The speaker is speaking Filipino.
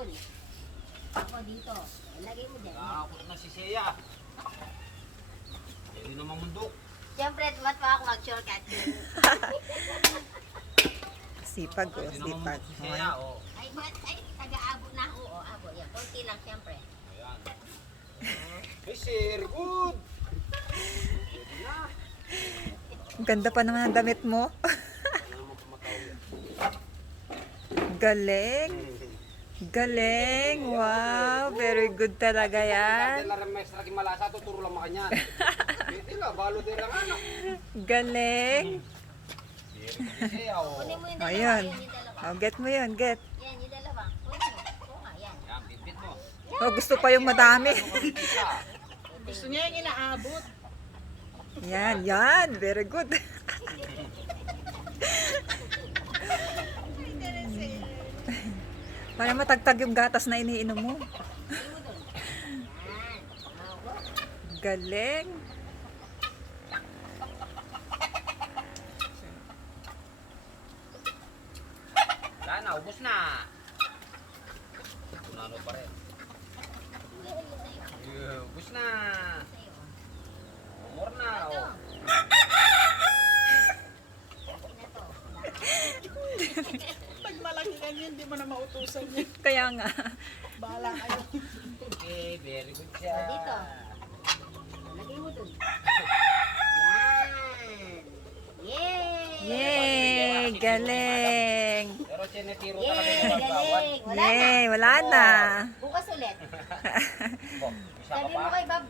Doon. Ako dito. Lagay mo dyan. Nakakot na si Seiya. Hindi naman mundok. Siyempre, mat pa ako mag-shortcut. Sipag o, Hindi naman sipag. mundok si Seiya. Oh. Ay, taga-abot na ako. Oo, abot. Yan, konti lang siyempre. Ayan. Hey, sir, good. Pwede na. Ang ganda pa naman ang damit mo. Ano naman kumataw yan? Galing. Galing. Wow, very good talaga yan. Dahil na rin may extra malasa, tuturo lang makanyan. Pwede nga, balo din lang ano. Galing. Sir, good si Seiya. Oh. Kunin mo yung dalawa. Ayun. Yan, yung dalawa. Oh, get mo yun, get. Yan, yung dalawa. Kunin mo. Oo nga, yan. Yan, bitbit mo. Oh, gusto pa yung madami. Gusto niya yung inaabot. Yan, yan. Very good. Para matagtag yung gatas na iniinom mo. Galing. Wala na, ubos na. Kunano pa rin. Ubos na. Umor na. Oh. Pag malaki ganyan, hindi mo na mautusan niya. Kaya nga. Bahala kayo. Okay, very good siya. Dito. Lagay mo dun. Yan. Yay! Yay! Galing. Pero tinitiro Yay! talaga yung bagawan. Galing! Wala na. Yay! Wala na. Bukas ulit. Oh, isa ka Sabi pa? mo kay Baba.